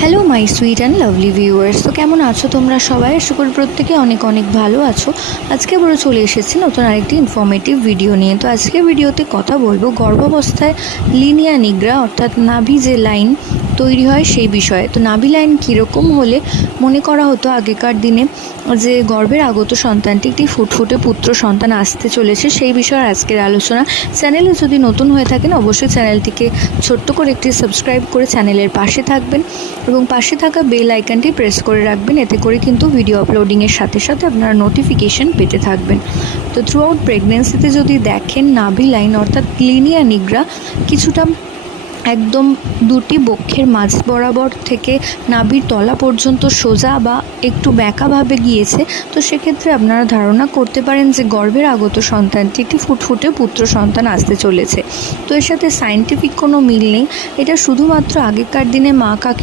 Hello my sweet and lovely viewers, তো কেমন আছো তোমরা সবাই? আশা করি প্রত্যেকে অনেক অনেক ভালো আছো। আজকে আমরা চলে এসেছি নতুন আরেকটি ইনফরমেটিভ ভিডিও নিয়ে। তো আজকে ভিডিওতে কথা বলবো গর্ভাবস্থায় লিনিয়া নিগ্রা অর্থাৎ নাভি যে লাইন তৈরি হয় সেই বিষয়ে। তো নাভি লাইন কীরকম হলে মনে করা হতো আগেকার দিনে যে গর্ভের আগত সন্তানটি একটি ফুটফুটে পুত্র সন্তান আসতে চলেছে, সেই বিষয়ে আজকের আলোচনা। চ্যানেলে যদি নতুন হয়ে থাকেন অবশ্যই চ্যানেলটিকে ছোট্ট করে একটি সাবস্ক্রাইব করে চ্যানেলের পাশে থাকবেন এবং পাশে থাকা বেল আইকনটি প্রেস করে রাখবেন। এতে করে কিন্তু ভিডিও আপলোডিংয়ের সাথে সাথে আপনারা নোটিফিকেশন পেতে থাকবেন। তো থ্রু আউট প্রেগনেন্সিতে যদি দেখেন নাভি লাইন অর্থাৎ লিনিয়া নিগ্রা কিছুটা একদম দুটি বক্ষের মাঝ বরাবর থেকে নাভির তলা পর্যন্ত সোজা বা একটু ব্যাঁকাভাবে গিয়েছে, তো সেক্ষেত্রে আপনারা ধারণা করতে পারেন যে গর্ভের আগত সন্তানটি একটি ফুটফুটে পুত্র সন্তান আসতে চলেছে। তো এর সাথে সায়েন্টিফিক কোনো মিল নেই, এটা শুধুমাত্র আগেকার দিনে মা কাকি